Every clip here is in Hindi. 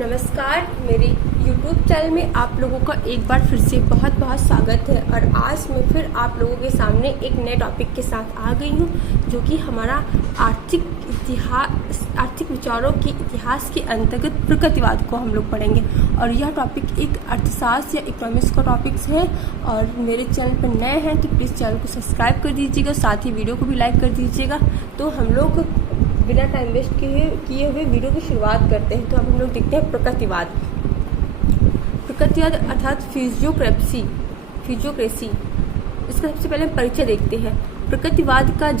नमस्कार, मेरे YouTube चैनल में आप लोगों का एक बार फिर से बहुत बहुत स्वागत है। और आज मैं फिर आप लोगों के सामने एक नए टॉपिक के साथ आ गई हूँ, जो कि हमारा आर्थिक विचारों के इतिहास के अंतर्गत प्रकृतिवाद को हम लोग पढ़ेंगे। और यह टॉपिक एक अर्थशास्त्र या इकोनॉमिक्स का टॉपिक्स है। और मेरे चैनल पर नए हैं तो प्लीज़ चैनल को सब्सक्राइब कर दीजिएगा, साथ ही वीडियो को भी लाइक कर दीजिएगा। तो हम लोग बिना टाइम वेस्ट किए हुए वीडियो की शुरुआत करते हैं। तो अब हम लोग देखते हैं प्रकृतिवाद। प्रकृतिवाद अर्थात फिजियोक्रेसी। इसका सबसे पहले परिचय देखते हैं। प्रकृतिवाद का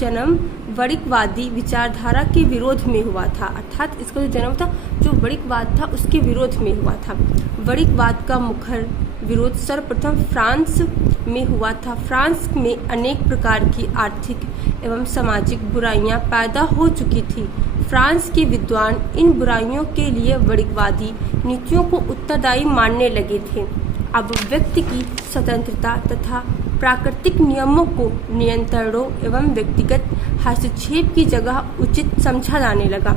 जन्म वणिकवादी विचारधारा के विरोध में हुआ था। अर्थात इसका जो जन्म था, जो वणिकवाद था उसके विरोध में हुआ था। वणिकवाद का मुखर विरोध सर्वप्रथम फ्रांस में हुआ था। फ्रांस में अनेक प्रकार की आर्थिक एवं सामाजिक बुराइयां पैदा हो चुकी थी। फ्रांस के विद्वान इन बुराइयों के लिए वणिकवादी नीतियों को उत्तरदायी मानने लगे थे। अब व्यक्ति की स्वतंत्रता तथा प्राकृतिक नियमों को नियंत्रणों एवं व्यक्तिगत हस्तक्षेप की जगह उचित समझा जाने लगा।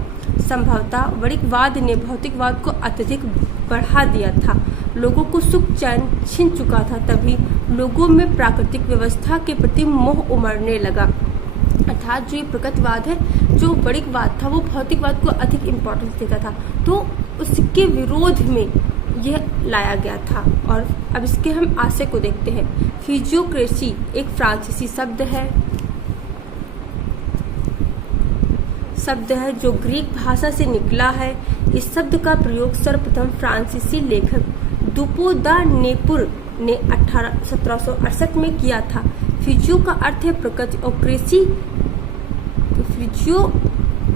संभवतः वणिकवाद ने भौतिकवाद को अत्यधिक बढ़ा दिया था। लोगों को सुख चैन छिन चुका था, तभी लोगों में प्राकृतिक व्यवस्था के प्रति मोह उमड़ने लगा। अर्थात जो ये प्रकृतिवाद है, जो वणिकवाद था, वो भौतिकवाद को अधिक इम्पोर्टेंस देता था, तो उसके विरोध में यह लाया गया था। और अब इसके हम आशय को देखते हैं। फिजियोक्रेसी एक फ्रांसीसी शब्द है जो ग्रीक भाषा से निकला है। इस शब्द का प्रयोग सर्वप्रथम फ्रांसीसी लेखक दुपो द नेपुर ने 1768 में किया था। फिजियो का अर्थ है प्रकृति और कृषि। फिजियो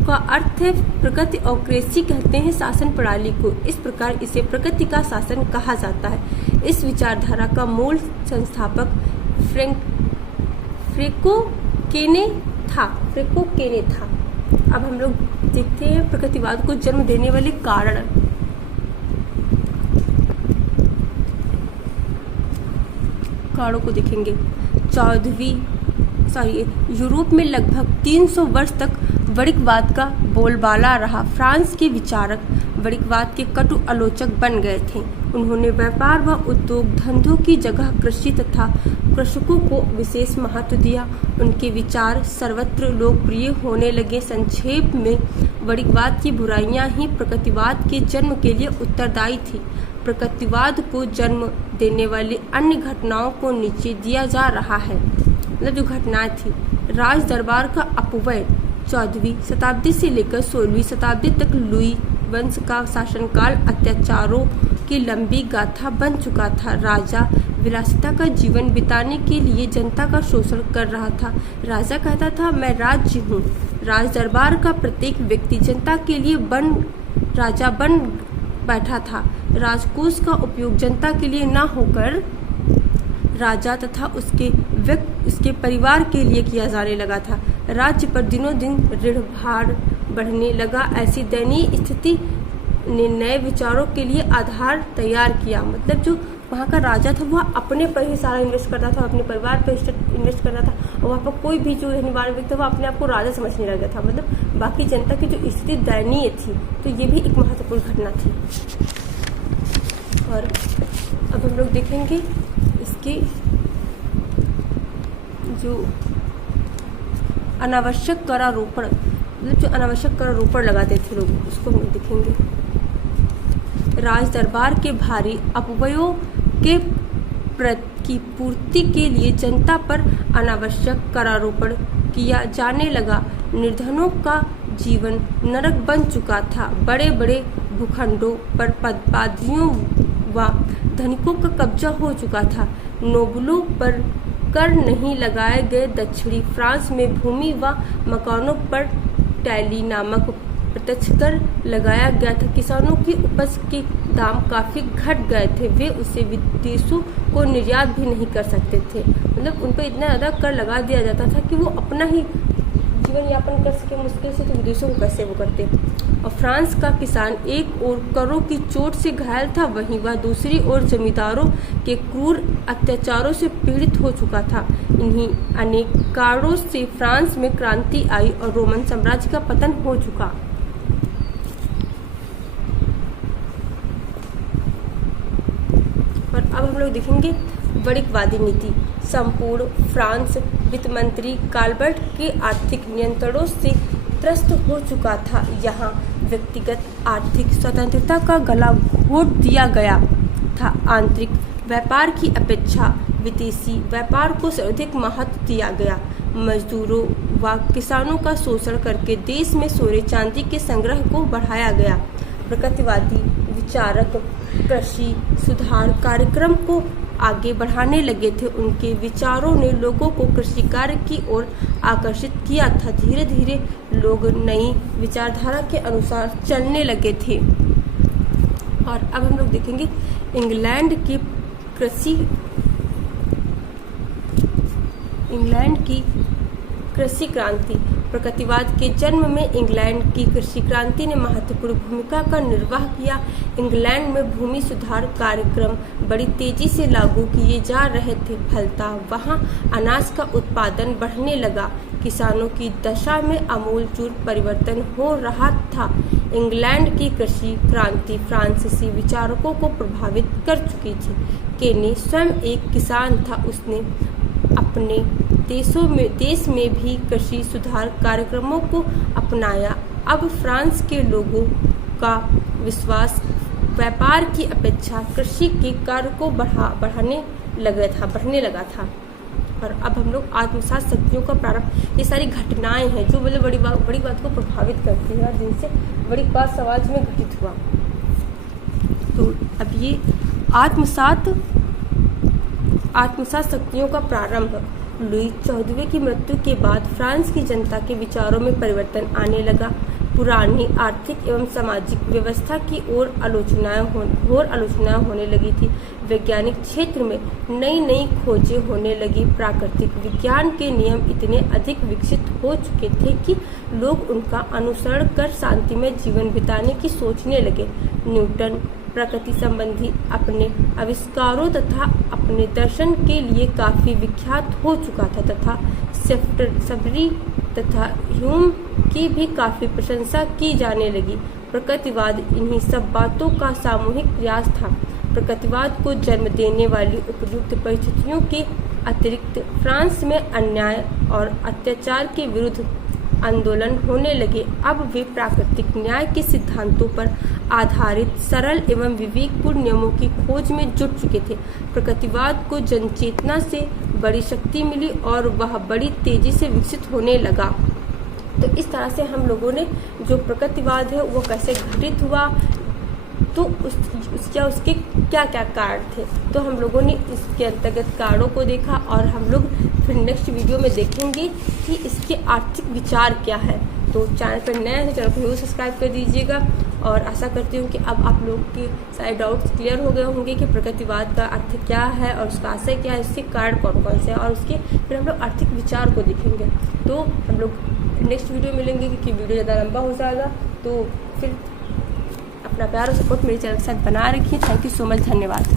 का अर्थ है प्रकृति और कृषि कहते हैं शासन प्रणाली को। इस प्रकार इसे प्रकृति का शासन कहा जाता है। इस विचारधारा का मूल संस्थापक फ्रेको केने था। अब हम लोग देखते हैं प्रकृतिवाद को जन्म देने वाले कारणों को देखेंगे। यूरोप में लगभग 300 वर्ष तक वणिकवाद का बोलबाला रहा। फ्रांस के विचारक वणिकवाद के कटु आलोचक बन गए थे। उन्होंने व्यापार व उद्योग धंधों की जगह कृषि तथा कृषकों को विशेष महत्व दिया। उनके विचार सर्वत्र लोकप्रिय होने लगे। संक्षेप में वणिकवाद की बुराइयां ही प्रकृतिवाद के जन्म के लिए उत्तरदायी थी। प्रकृतिवाद को जन्म देने वाली अन्य घटनाओं को नीचे दिया जा रहा है। मतलब जो घटनाएं थी, राज दरबार का अपव्यय 14वीं शताब्दी से लेकर 16वीं शताब्दी तक लुई वंश का शासनकाल अत्याचारों की लंबी गाथा बन चुका था। राजा विलासिता का जीवन बिताने के लिए जनता का शोषण कर रहा था। राजा कहता था, मैं राज्य हूँ। राज दरबार का प्रत्येक व्यक्ति जनता के लिए राजा बन बैठा था। राजकोष का उपयोग जनता के लिए न होकर राजा तथा उसके परिवार के लिए किया जाने लगा था। राज्य पर दिनों दिन ऋण भार बढ़ने लगा। ऐसी दयनीय स्थिति ने नए विचारों के लिए आधार तैयार किया। मतलब जो वहाँ का राजा था, वह अपने पर ही सारा इन्वेस्ट करता था, अपने परिवार पर इन्वेस्ट करता था। और वहाँ पर कोई भी जो धनवान व्यक्ति था, वह अपने आप को राजा समझने लगा था। मतलब बाकी जनता की जो स्थिति दयनीय थी, तो ये भी एक महत्वपूर्ण घटना थी। और अब हम लोग देखेंगे इसकी जो अनावश्यक करारोपण, मतलब जो अनावश्यक करारोपण लगाते थे लोग, उसको हम देखेंगे। राज दरबार के भारी अपव्ययों की पूर्ति के लिए जनता पर अनावश्यक करारोपण किया जाने लगा। निर्धनों का जीवन नरक बन चुका था। बड़े बड़े भूखंडों पर पादरियों व धनिकों का कब्जा हो चुका था। नोबलों पर कर नहीं लगाए गए। दक्षिणी फ्रांस में भूमि व मकानों पर टैली नामक प्रत्यक्ष कर लगाया गया था। किसानों की उपज के दाम काफी घट गए थे। वे उसे विदेशों को निर्यात भी नहीं कर सकते थे। मतलब उन पर इतना ज़्यादा कर लगा दिया जाता था कि वो अपना ही जीवन यापन कर सके मुश्किल से, तो विदेशों को कैसे वो करते। और फ्रांस का किसान एक ओर करों की चोट से घायल था, वहीं वह दूसरी ओर जमींदारों के क्रूर अत्याचारों से पीड़ित हो चुका था। इन्हीं अनेक कारणों से फ्रांस में क्रांति आई और रोमन साम्राज्य का पतन हो चुका। अब हम लोग देखेंगे वणिकवादी नीति। संपूर्ण फ्रांस वित्त मंत्री काल्बर्ट के आर्थिक नियंत्रणों से त्रस्त हो चुका था। यहाँ व्यक्तिगत आर्थिक स्वतंत्रता का गला घोट दिया गया था। आंतरिक व्यापार की अपेक्षा विदेशी व्यापार को सर्वाधिक महत्व दिया गया। मजदूरों व किसानों का शोषण करके देश में सोने चांदी के संग्रह को बढ़ाया गया। प्रगतिवादी विचारक कृषि सुधार कार्यक्रम को आगे बढ़ाने लगे थे। उनके विचारों ने लोगों को कृषि कार्य की ओर आकर्षित किया था। धीरे धीरे लोग नई विचारधारा के अनुसार चलने लगे थे। और अब हम लोग देखेंगे इंग्लैंड की कृषि क्रांति। प्रगतिवाद के जन्म में इंग्लैंड की कृषि क्रांति ने महत्वपूर्ण भूमिका का निर्वाह किया। इंग्लैंड में भूमि सुधार कार्यक्रम बड़ी तेजी से लागू किए जा रहे थे। फलतः वहां अनाज का उत्पादन बढ़ने लगा। किसानों की दशा में आमूलचूल परिवर्तन हो रहा था। इंग्लैंड की कृषि क्रांति फ्रांसीसी विचारकों को प्रभावित कर चुकी थी। केने स्वयं एक किसान था। उसने अपने देश में भी कृषि सुधार कार्यक्रमों को अपनाया। अब फ्रांस के लोगों का विश्वास व्यापार की अपेक्षा कृषि के कार्य को बढ़ने लगा था। और अब हम लोग आत्मसात शक्तियों का प्रारंभ। ये सारी घटनाएं हैं जो मतलब बड़ी बात को प्रभावित करती है और जिनसे बड़ी बात समाज में घटित हुआ। तो अब ये आत्मसात शक्तियों का प्रारंभ। लुई 14वें की मृत्यु के बाद फ्रांस की जनता के विचारों में परिवर्तन आने लगा। पुरानी आर्थिक एवं सामाजिक व्यवस्था की घोर आलोचनाएं होने लगी थी। वैज्ञानिक क्षेत्र में नई खोजें होने लगी। प्राकृतिक विज्ञान के नियम इतने अधिक विकसित हो चुके थे कि लोग उनका अनुसरण कर शांतिमय जीवन बिताने की सोचने लगे। न्यूटन प्रकृति संबंधी अपने आविष्कारों तथा अपने दर्शन के लिए काफी विख्यात हो चुका था तथा सेफ्टरी तथा ह्यूम की भी काफी प्रशंसा की जाने लगी। प्रकृतिवाद इन्हीं सब बातों का सामूहिक प्रयास था। प्रकृतिवाद को जन्म देने वाली उपयुक्त परिस्थितियों के अतिरिक्त फ्रांस में अन्याय और अत्याचार के विरुद्ध आंदोलन होने लगे। अब वे प्राकृतिक न्याय के सिद्धांतों पर आधारित सरल एवं विवेकपूर्ण नियमों की खोज में जुट चुके थे। प्रकृतिवाद को जनचेतना से बड़ी शक्ति मिली और वह बड़ी तेजी से विकसित होने लगा। तो इस तरह से हम लोगों ने जो प्रकृतिवाद है वो कैसे घटित हुआ, तो उसके क्या क्या कारण थे, तो हम लोगों ने इसके अंतर्गत कारणों को देखा। और हम लोग फिर नेक्स्ट वीडियो में देखेंगे कि इसके आर्थिक विचार क्या है। तो चैनल पर नया है तो चैनल को जरूर सब्सक्राइब कर दीजिएगा। और आशा करती हूँ कि अब आप लोग के सारे डाउट्स क्लियर हो गए होंगे कि प्रकृतिवाद का अर्थ क्या है और उसका आशय क्या है, उसके कारण कौन कौन से हैं, और उसके फिर हम लोग आर्थिक विचार को देखेंगे। तो हम लोग नेक्स्ट वीडियो मिलेंगे क्योंकि वीडियो ज़्यादा लंबा हो जाएगा। तो फिर अपना प्यार और सपोर्ट मेरे चैनल के साथ बना रखिए। थैंक यू सो मच, धन्यवाद।